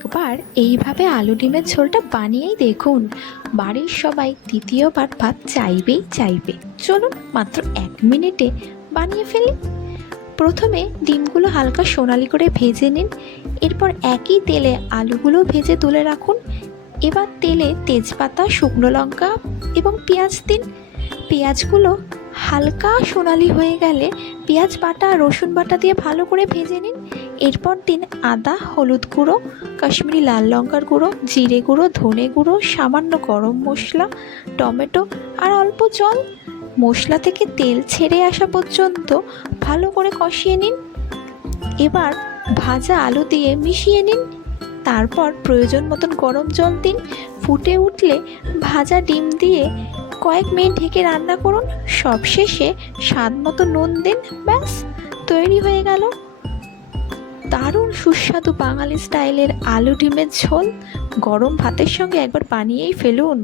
একবার এইভাবে আলু ডিমের ঝোলটা বানিয়েই দেখুন, বাড়ির সবাই দ্বিতীয়বার ভাত চাইবেই চাইবে। চলুন মাত্র 1 মিনিটে বানিয়ে ফেলি। প্রথমে ডিমগুলো হালকা সোনালি করে ভেজে নিন। এরপর একই তেলে আলুগুলো ভেজে তুলে রাখুন। এবার তেলে তেজপাতা, শুকনো লঙ্কা এবং পেঁয়াজ দিন। পেঁয়াজগুলো হালকা সোনালি হয়ে গেলে পেঁয়াজ বাটা, রসুন বাটা দিয়ে ভালো করে ভেজে নিন। এরপর দিন আদা, হলুদ গুঁড়ো, কাশ্মীরি লাল লঙ্কার গুঁড়ো, জিরে গুঁড়ো, ধনে গুঁড়ো, সামান্য গরম মশলা, টমেটো আর অল্প জল। মশলা থেকে তেল ছেড়ে আসা পর্যন্ত ভালো করে কষিয়ে নিন। এবার ভাজা আলু দিয়ে মিশিয়ে নিন। তারপর প্রয়োজন মতন গরম জল দিন। ফুটে উঠলে ভাজা ডিম দিয়ে কয়েক মিনিট ঢেকে রান্না করুন। সবশেষে স্বাদ মতো নুন দিন। ব্যাস, তৈরি হয়ে গেল দারুণ সুস্বাদু বাঙালি স্টাইলের আলু ডিমের ঝোল। গরম ভাতের সঙ্গে একবার বানিয়েই ফেলুন।